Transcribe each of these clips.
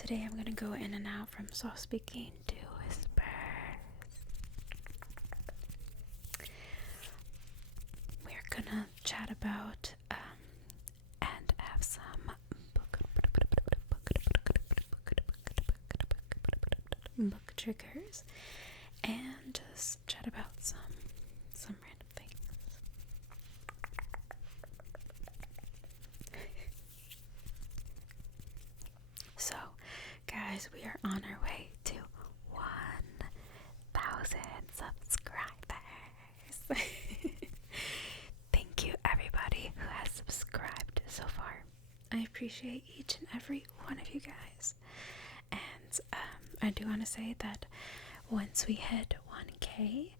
Today I'm gonna go in and out from soft speaking to whispers. We're gonna chat about and have some book triggers and just chat about some random things. So, guys, we are on our way to 1,000 subscribers. Thank you, everybody who has subscribed so far. I appreciate each and every one of you guys. And I do want to say that once we hit 1K,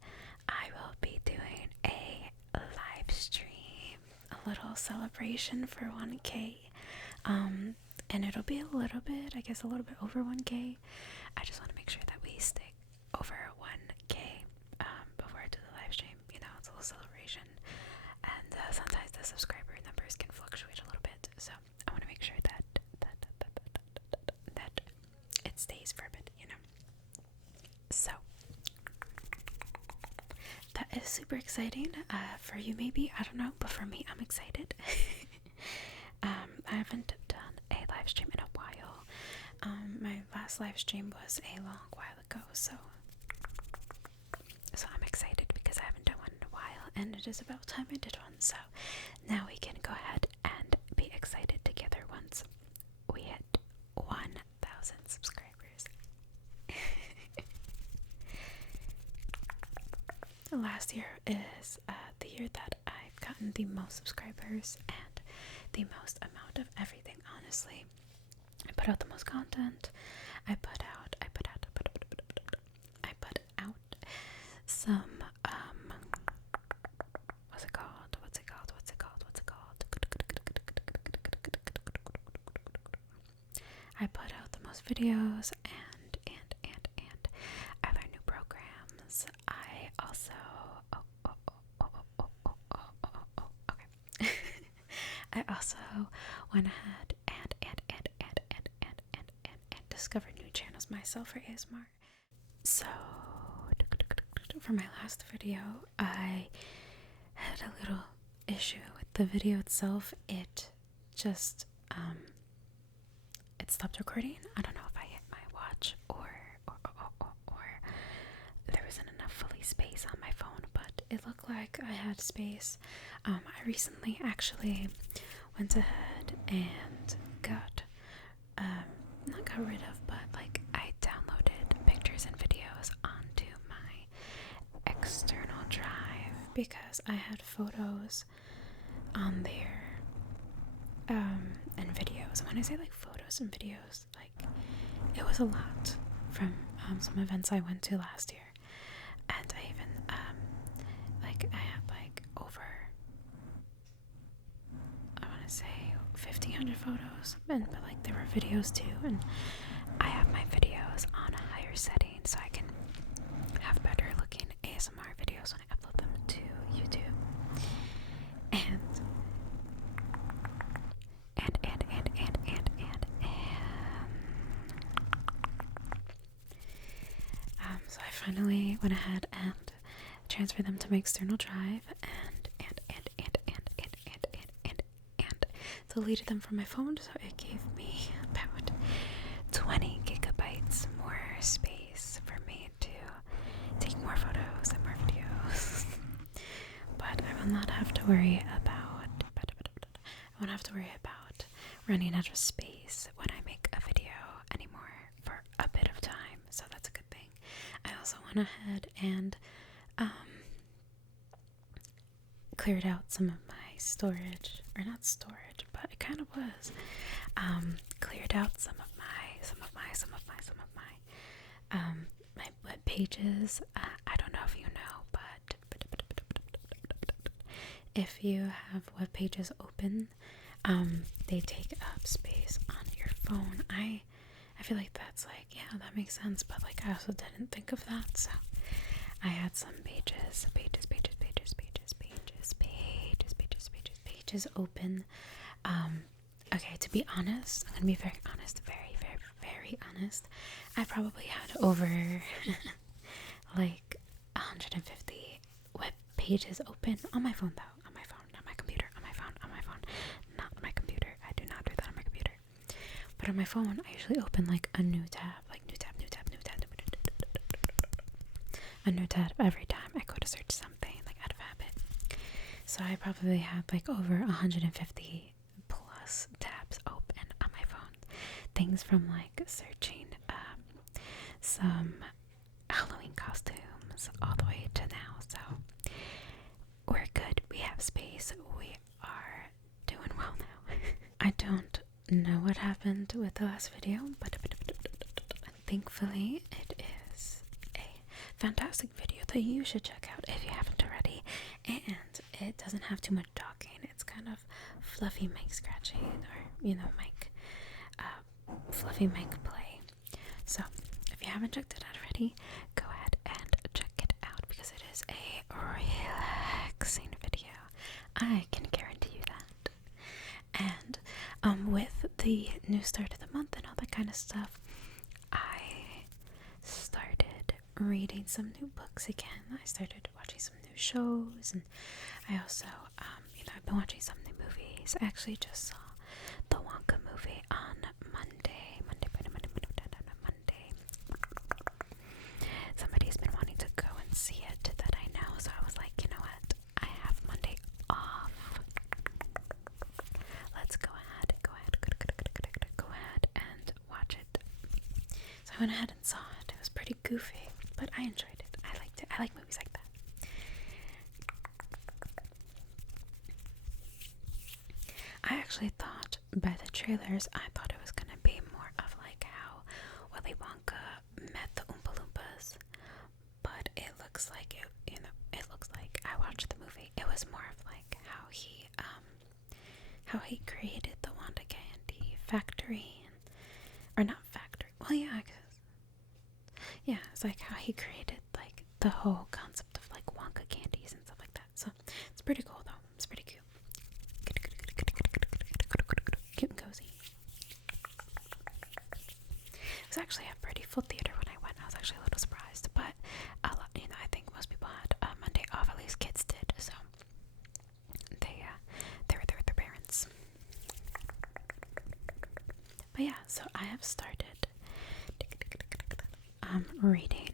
I will be doing a live stream, a little celebration for 1K. And it'll be a little bit over 1K. I just want to make sure that we stick over 1K before I do the live stream. You know, it's a little celebration. And sometimes the subscriber numbers can fluctuate a little bit. So I want to make sure that it stays for a bit, you know. So that is super exciting. For you maybe, I don't know, but for me, I'm excited. I haven't done a live stream in a while. My last live stream was a long while ago, so I'm excited because I haven't done one in a while, and it is about time I did one. So now we can go ahead and be excited together once we hit 1,000 subscribers. Last year is the year that I've gotten the most subscribers and the most amount of everything, honestly. I put out the most content. I put out some what's it called? I put out the most videos and I learned new programs. I also okay. I also went ahead and discovered new channels myself for ASMR. So for my last video, I had a little issue with the video itself. It just it stopped recording. I don't know if I hit my watch or there wasn't enough fully space on my phone, but it looked like I had space. I recently actually went ahead and not got rid of, but like I downloaded pictures and videos onto my external drive because I had photos on there and videos. And when I say like photos and videos, like it was a lot from some events I went to last year, and I even I had like over, I want to say 1,500 photos, but like there were videos too, and I have my videos on a higher setting so I can have better looking ASMR videos when I upload them to YouTube. So I finally went ahead and transferred them to my external drive and deleted them from my phone, so it gave me about 20 gigabytes more space for me to take more photos and more videos. But I will not have to worry about running out of space when I make a video anymore for a bit of time, so that's a good thing. I also went ahead and cleared out some of my storage, or not storage, but it kind of was. Cleared out some of my web pages. I don't know if you know, but if you have web pages open, they take up space on your phone. I feel like that's like, yeah, that makes sense, but like I also didn't think of that, so I had some pages open. Okay, to be honest, I'm gonna be very honest, very very honest, I probably had over like 150 web pages open on my phone though. On my phone, not my computer. On my phone, not my computer. I do not do that on my computer. But on my phone, I usually open like a new tab, a new tab every time I go to search something, like out of habit. So I probably had like over 150 plus tabs open on my phone. Things from like searching some Halloween costumes all the way to now. So we're good. We have space. We are doing well now. I don't know what happened with the last video, but thankfully it is a fantastic video that you should check out if you haven't already. And it doesn't have too much talking. It's kind of fluffy mic scratching, or fluffy mic play. So if you haven't checked it out already, go ahead and check it out because it is a relaxing video. I can guarantee you that. And with the new start of the month and all that kind of stuff, I started reading some new books again. I started watching some new shows, and I also, I've been watching some new movies. I actually just saw the Wonka movie on Monday. Somebody's been wanting to go and see it that I know, so I was like, you know what? I have Monday off. Let's go ahead and watch it. So I went ahead and saw it. It was pretty goofy, but I enjoyed it. I liked it. I like movies like that. I actually thought by the trailers, I thought it was going to be more of like how Willy Wonka met the Oompa Loompas, but it looks like I watched the movie. It was more of like how he created the Wanda Candy factory, or not factory. Well, yeah, it's like how he created like the whole concept of like Wonka candies and stuff like that. So it's pretty cool though. It's pretty cute. Cute and cozy. It was actually a pretty full theater when I went. I was actually a little surprised, but I think most people had Monday off. At least kids did, so they were there with their parents. But yeah, so I have started reading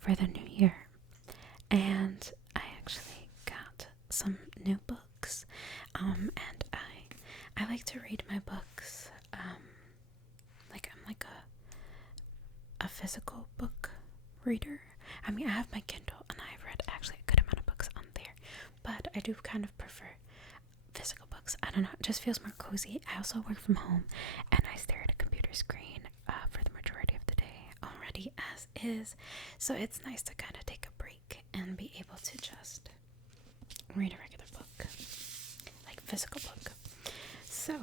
for the new year, and I actually got some new books, and I like to read my books like I'm like a physical book reader. I mean, I have my Kindle and I've read actually a good amount of books on there, but I do kind of prefer physical books. I don't know, it just feels more cozy. I also work from home and I stare at a computer screen for the majority of the day already as is, so it's nice to kind of take a break and be able to just read a regular book, like physical book. So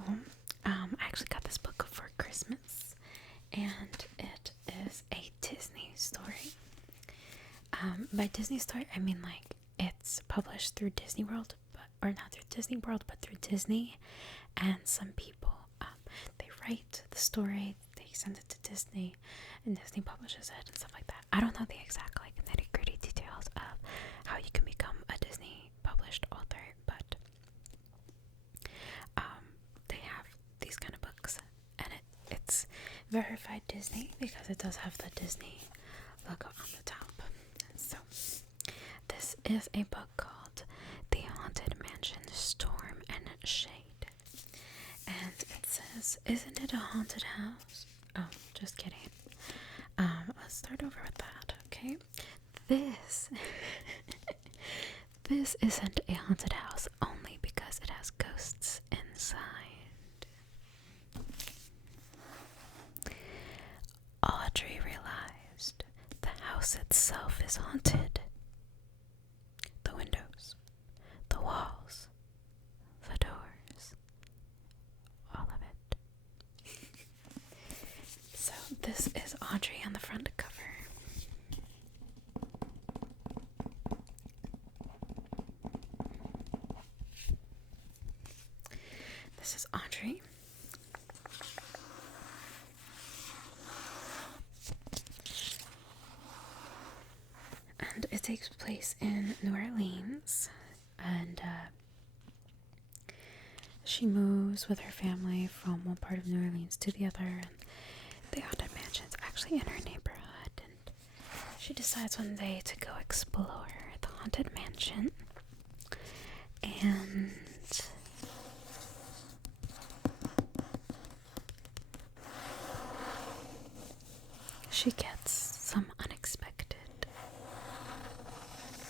I actually got this book for Christmas, and it is a Disney story. By Disney story, I mean like it's published through Disney World, or not through Disney World, but through Disney, and some people, they write the story, they send it to Disney, and Disney publishes it and stuff like that. I don't know the exact like nitty-gritty details of how you can become a Disney published author, but they have these kind of books, and it's verified Disney because it does have the Disney logo on the top. So this is a book called The Haunted Mansion, Storm and Shade, and it says, isn't it a haunted house? Oh, just kidding. Let's start over with that, okay? This this isn't a haunted house only because it has ghosts inside. Audrey realized the house itself is haunted. The windows, the walls, the doors, all of it. So this is Audrey on the front cover. This is Audrey. place in New Orleans, and she moves with her family from one part of New Orleans to the other, and the haunted mansion's actually in her neighborhood, and she decides one day to go explore the haunted mansion, and she gets some unexpected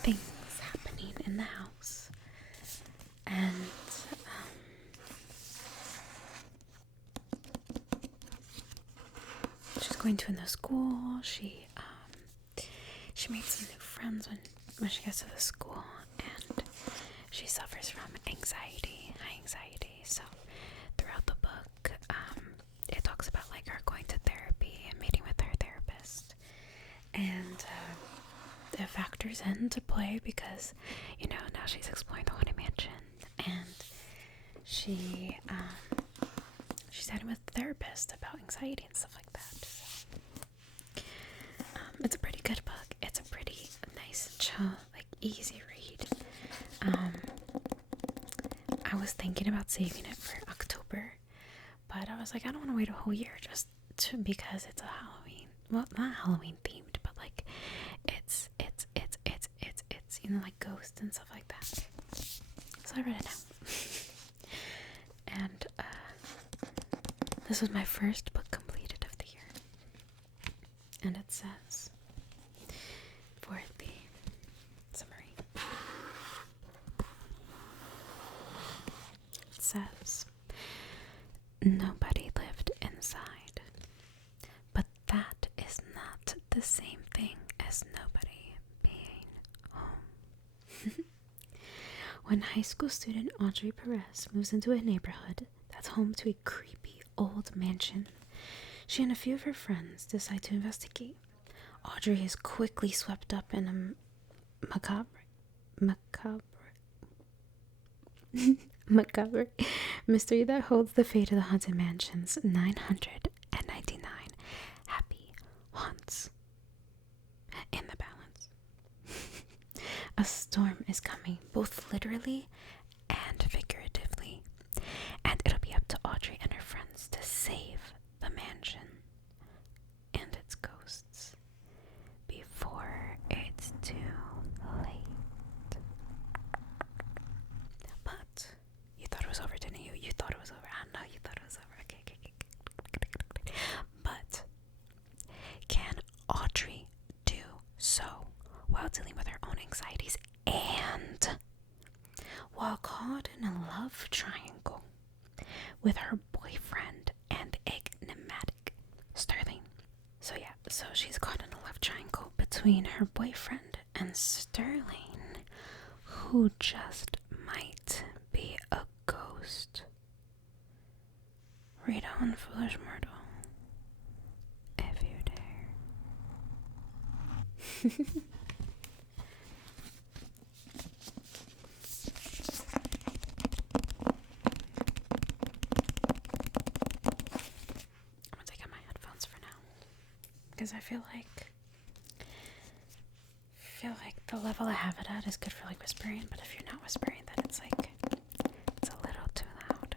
things happening in the house, and she's going to a new school. She makes some new friends when she gets to the school, and she suffers from high anxiety. So throughout the book, it talks about like her going to therapy and meeting with her therapist, and it factors into play because now she's exploring the haunted mansion, and she's chatting with the therapist about anxiety and stuff like that. So, it's a pretty good book. It's a pretty nice, chill, like easy read. I was thinking about saving it for October, but I was like, I don't want to wait a whole year just because it's a Halloween. Well, not Halloween themed, but like it's like ghosts and stuff like that. So I read it now. And this was my first book completed of the year. And it says, for the summary, it says, nobody lived inside, but that is not the same thing as nobody being home. When high school student Audrey Perez moves into a neighborhood that's home to a creepy old mansion, she and a few of her friends decide to investigate. Audrey is quickly swept up in a macabre mystery that holds the fate of the haunted mansion's 999 happy haunts in the balance. A storm is coming, both literally and figuratively, and it'll be up to Audrey and her friends to save the mansion and its ghosts before it's too late. But you thought it was over, didn't you? You thought it was over. I know you thought it was over. Okay. But can Audrey do so while dealing with her own anxieties and while caught in a love triangle with her boyfriend and enigmatic Sterling? So she's caught in a love triangle between her boyfriend and Sterling, who just might be a ghost. Read on, foolish mortal, if you dare. I'm gonna take out my headphones for now, because I feel like the level I have it at is good for like whispering, but if you're not whispering, then it's a little too loud.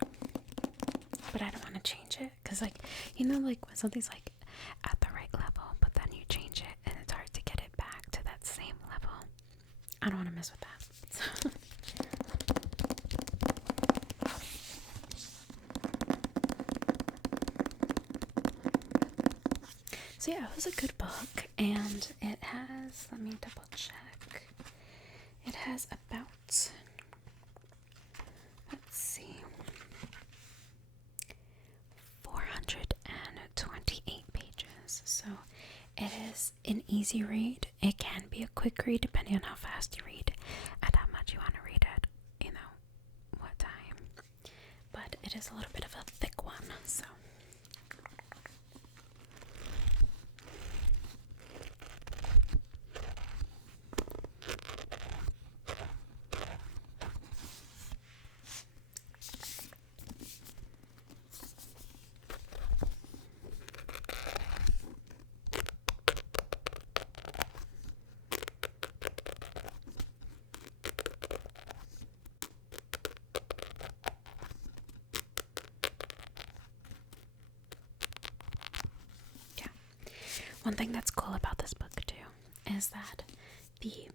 But I don't want to change it, because like when something's like at the right level, but then you change it and it's hard to get it back to that same level. I don't want to mess with that. So yeah, it was a good book, and it has, let me double check, it has about, let's see, 428 pages, so it is an easy read. It can be a quick read depending on how fast you read and how much you want to read it, what time, but it is a little bit of a thick one, so. One thing that's cool about this book too is that the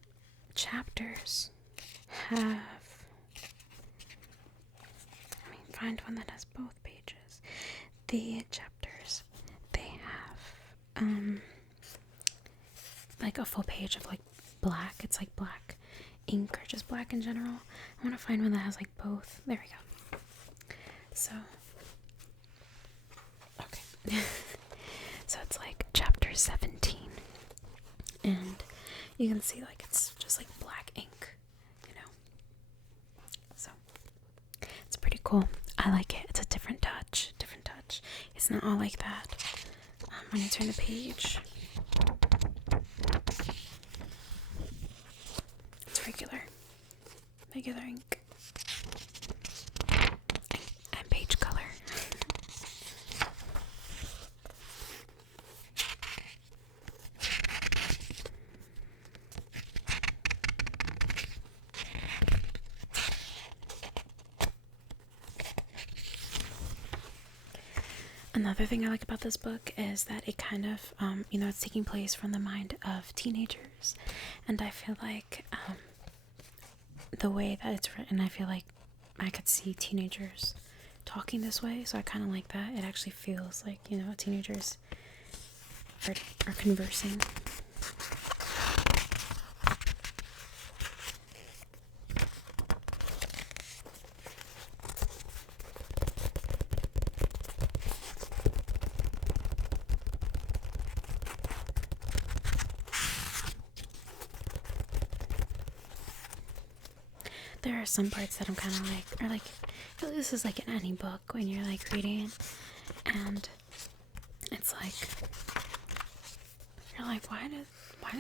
chapters have, let me find one that has both pages. The chapters, they have like a full page of like black. It's like black ink or just black in general. I want to find one that has like both. There we go. So okay. So it's like chapter 17, and you can see like it's just like black ink, you know. So it's pretty cool. I like it. It's a different touch. It's not all like that. When you turn the page, it's regular ink and page color. Another thing I like about this book is that it kind of, it's taking place from the mind of teenagers. And I feel like the way that it's written, I feel like I could see teenagers talking this way. So I kind of like that. It actually feels like, teenagers are conversing. There are some parts that I'm kind of like, or like, I feel like this is like in any book when you're like reading, and it's like, you're like, why do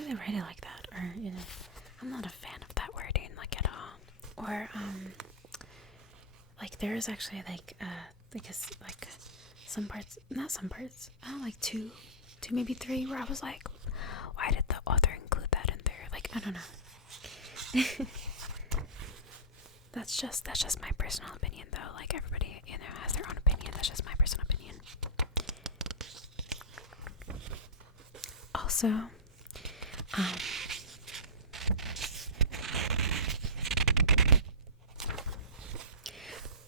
they write it like that? Or, I'm not a fan of that wording, like, at all. Or, like, there is actually like, because like some parts, not some parts, like two, maybe three, where I was like, why did the author include that in there? Like, I don't know. That's just my personal opinion, though. Like, everybody, has their own opinion. That's just my personal opinion. Also,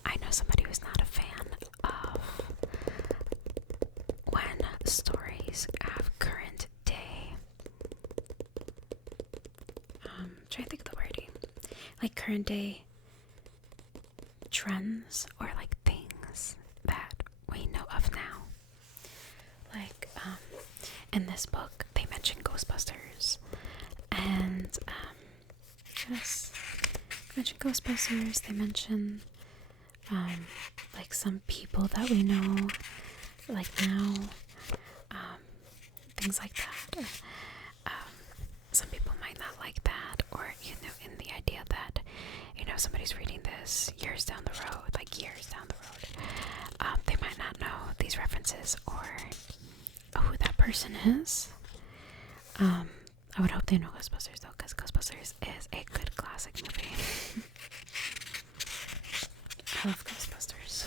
I know somebody who's not a fan of when stories have current day. Try to think of the wording. Like, current day trends or like things that we know of now. Like in this book they mention Ghostbusters, and they mention like some people that we know like now, things like that. Some people might not like that, or in the idea that somebody's reading this years down the road, they might not know these references or who that person is. I would hope they know Ghostbusters, though, because Ghostbusters is a good classic movie. I love Ghostbusters.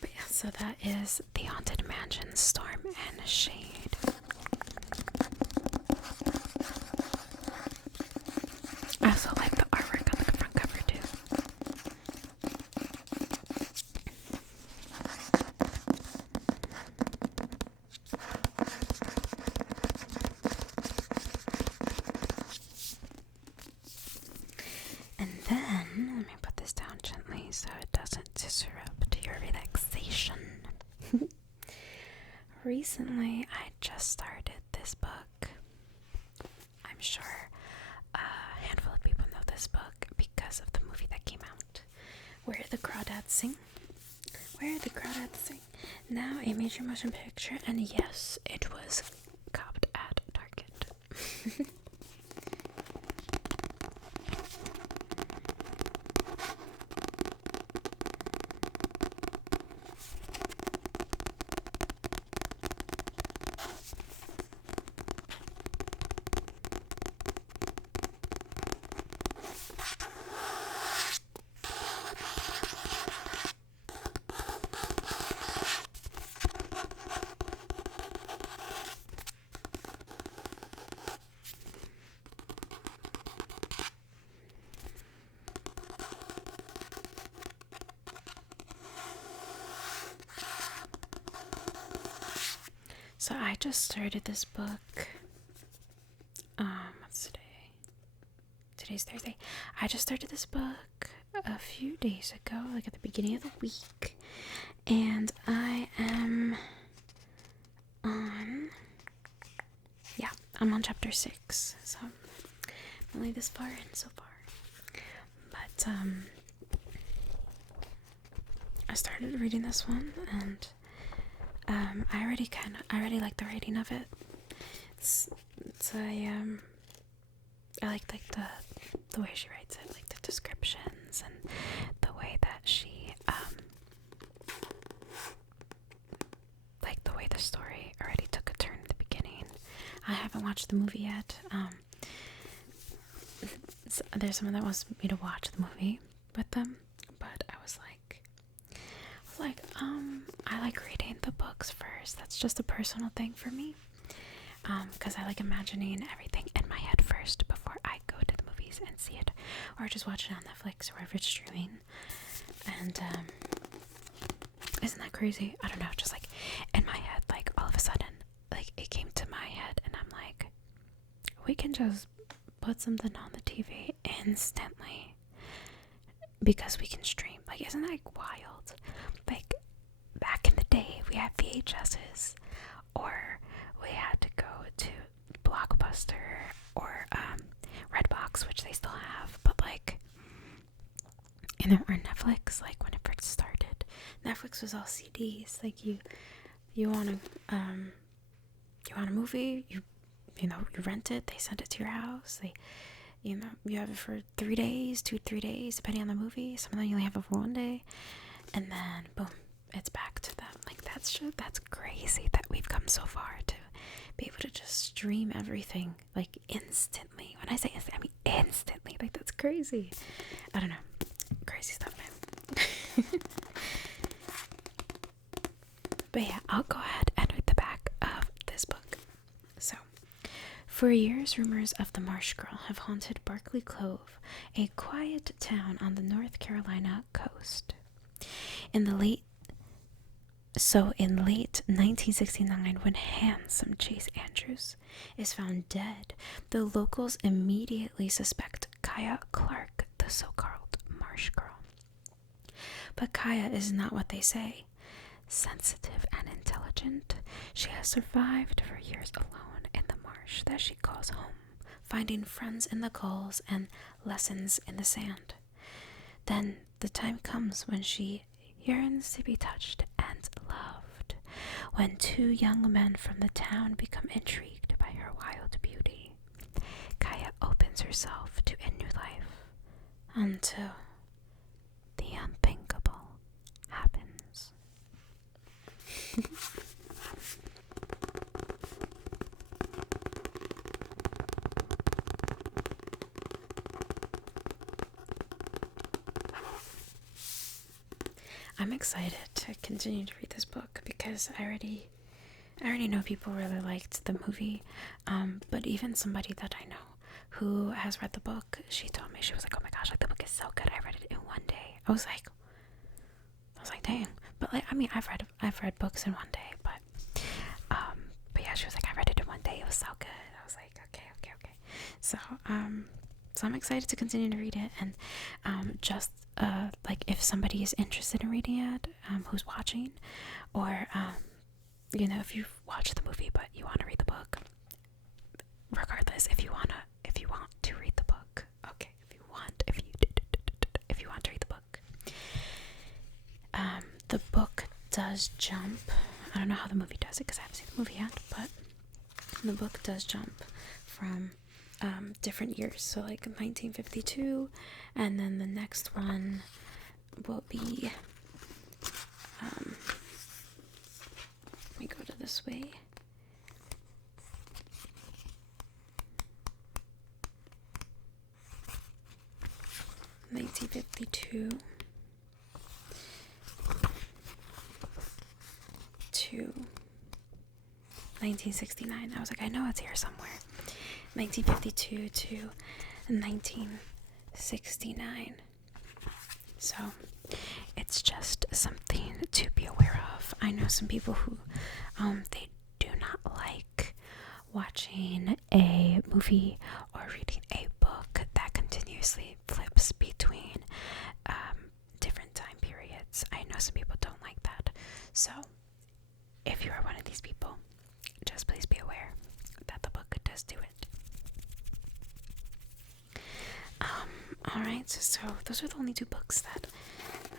But yeah, so that is The Haunted Mansion, Storm and Shade. I also like the artwork on the front cover too. And then, let me put this down gently so it doesn't disrupt your relaxation. Recently, I just started this book. I'm sure a handful of people know this book because of the movie that came out, Where the Crawdads Sing. Where the Crawdads Sing. Now a major motion picture, and yes, it was copped at Target. So I just started this book. What's today? Today's Thursday. I just started this book a few days ago, like at the beginning of the week. And I am on, I'm on chapter 6. So I'm only this far in so far. But, I started reading this one, and I already like the writing of it. I like the way she writes it, like the descriptions and the way that she like the way the story already took a turn at the beginning. I haven't watched the movie yet. There's someone that wants me to watch the movie with them, but I was like, I like reading the books first. That's just a personal thing for me. Because I like imagining everything in my head first before I go to the movies and see it, or just watch it on Netflix or wherever it's streaming. And isn't that crazy? I don't know, just like in my head, like all of a sudden, like it came to my head, and I'm like, we can just put something on the TV instantly because we can stream. Like, isn't that wild? Like back in the day, we had VHSs, or we had to go to Blockbuster or Redbox, which they still have, but like, or Netflix. Like when it first started, Netflix was all CDs. Like you want a movie, you rent it, they send it to your house, you have it for 3 days, 2-3 days, depending on the movie. Some of them you only have it for 1 day, and then boom, it's back to them. Like that's crazy that we've come so far to be able to just stream everything like instantly. When I say instant, I mean instantly. Like that's crazy. I don't know, crazy stuff, man. But yeah, I'll go ahead and read the back of this book. So, for years, rumors of the Marsh Girl have haunted Barkley Cove, a quiet town on the North Carolina coast. In late 1969, when handsome Chase Andrews is found dead, the locals immediately suspect Kaya Clark, the so-called Marsh Girl. But Kaya is not what they say. Sensitive and intelligent, she has survived for years alone in the marsh that she calls home, finding friends in the gulls and lessons in the sand. Then the time comes when she yearns to be touched and loved, when 2 young men from the town become intrigued by her wild beauty. Kaya opens herself to a new life until the unthinkable happens. I'm excited to continue to read this book because I already know people really liked the movie, but even somebody that I know who has read the book, she told me, she was like, oh my gosh, like the book is so good, I read it in 1 day. I was like dang. But like, I mean, I've read books in 1 day, but yeah, she was like, I read it in 1 day, it was so good. I was like, okay. So I'm excited to continue to read it, and just like if somebody is interested in reading it, who's watching, or if you've watched the movie but you want to read the book, regardless, if you want to read the book, okay, if you want to read the book, the book does jump. I don't know how the movie does it because I haven't seen the movie yet, but the book does jump from different years. So like 1952, and then the next one will be let me go to this way. (1952) to 1969. I was like, I know it's here somewhere. 1952 to 1969. So it's just something to be aware of. I know some people who they do not like watching a movie or reading a book that continuously flips between different time periods. I know some people don't like that. So if you are one of these people, just please be aware that the book does do it. Alright, so those are the only two books that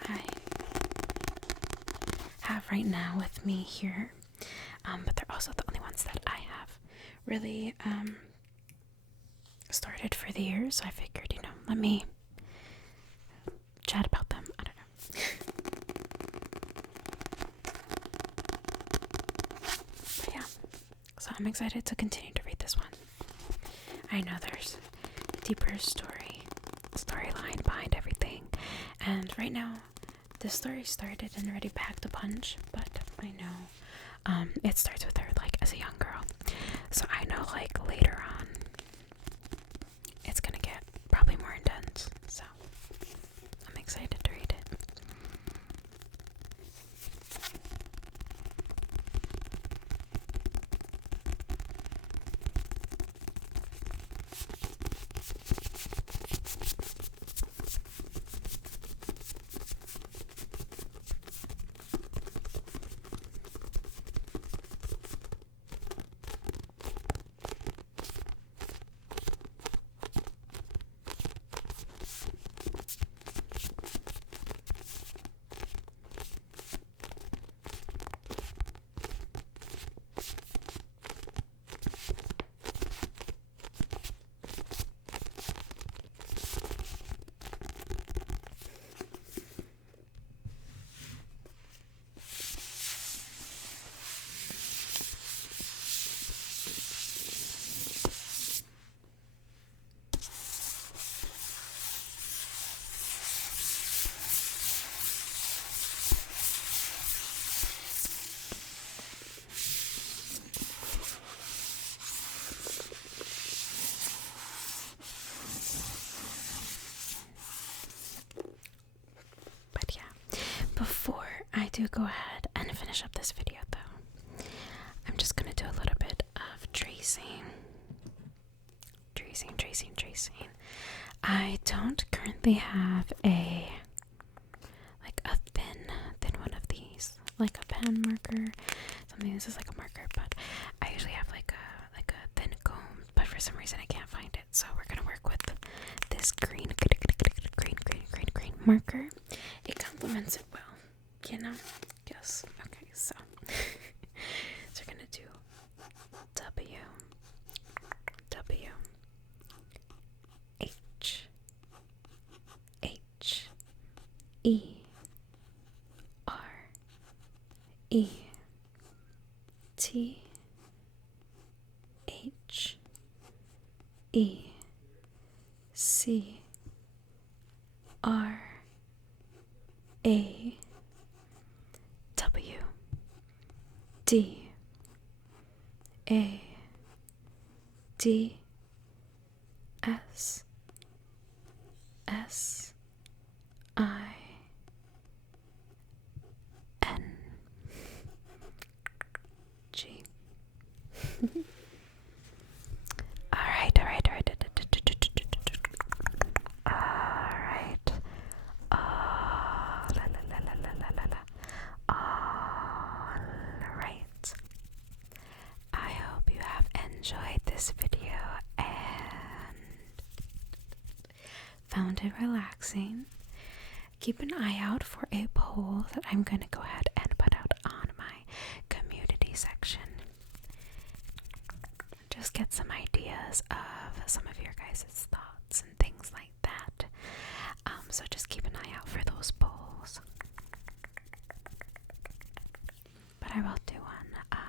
I have right now with me here. But they're also the only ones that I have really started for the year, so I figured, let me chat about them. I don't know. But yeah, so I'm excited to continue to read this one. I know there's a deeper storyline behind everything, and right now the story started and already packed a punch, but I know it starts with her like as a young girl, so I know like later on it's gonna get probably more intense, so I'm excited to read it. Before I do go ahead and finish up this video though, I'm just gonna do a little bit of tracing. I don't currently have a thin one of these, like a pen marker. Something this is like a marker, but I usually have like a thin comb, but for some reason I can't find it. So we're gonna work with this green marker. It complements it well, Yes. Okay, so so we're gonna do W H E R E T H E C R A W D A D S S I N G. Alright. Alright. I hope you have enjoyed this video and found it relaxing. Keep an eye out for a poll that I'm going to go ahead and put out on my community section. Just get some ideas of some of your guys' thoughts and things like that. So just keep an eye out for those polls. But I will do one.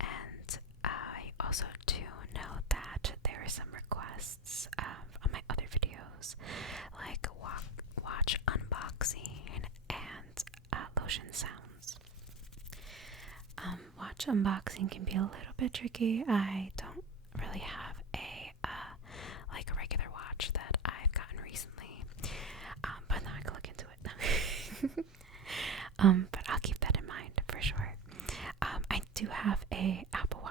And I also do know that there are some requests on my other videos, like watch unboxing and lotion sounds. Watch unboxing can be a little bit tricky. I don't really have a regular watch that I've gotten recently, but now I can look into it. But I'll keep that in mind for sure. I do have a Apple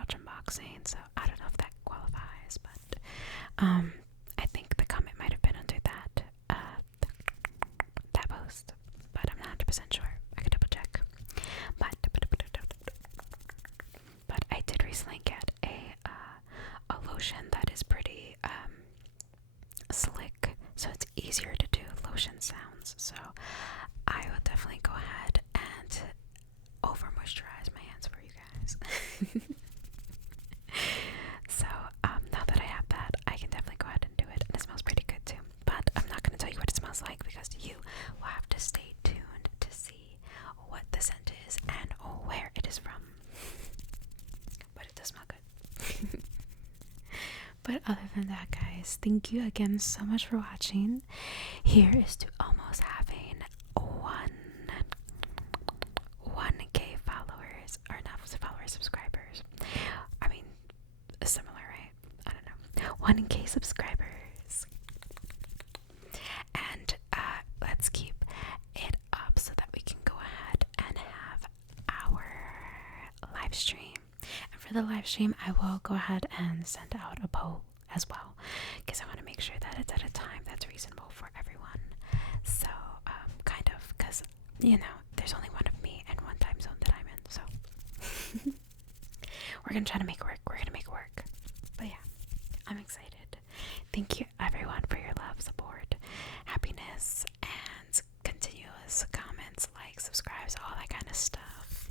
So now that I have that, I can definitely go ahead and do it, and it smells pretty good too. But I'm not going to tell you what it smells like because you will have to stay tuned to see what the scent is and where it is from. But it does smell good. But other than that, guys, thank you again so much for watching. Here is to almost having 1K followers, or not followers, subscribers. I mean, similar, right? I don't know. 1K subscribers. And let's keep it up so that we can go ahead and have our live stream. And for the live stream, I will go ahead and send out a poll as well, because I want to make sure that it's at a time that's reasonable for everyone. So, kind of, because, you know, there's only one of me and one time zone that I'm in, so we're gonna try to make it work. We're gonna make it work. But yeah, I'm excited. Thank you everyone for your love, support, happiness, and continuous comments, likes, subscribes, all that kind of stuff.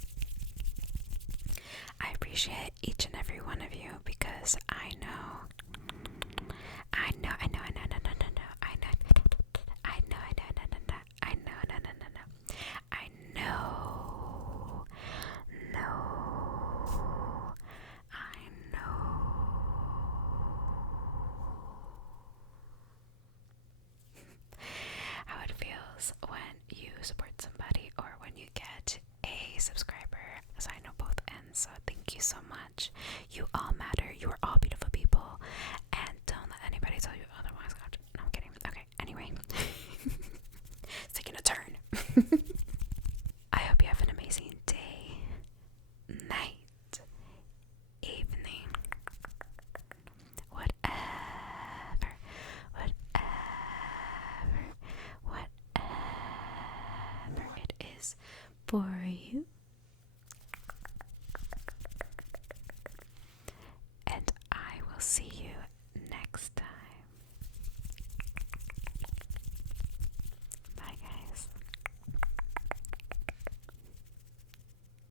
I appreciate each and every one of you, because I know, how it feels when you support somebody or when you get a subscriber, as I know both ends. So thank you so much. You all matter. You are all beautiful people, and don't let anybody tell you otherwise. No, I'm kidding. Okay, anyway. It's taking a turn. I hope you have an amazing day, night, evening, whatever it is for you.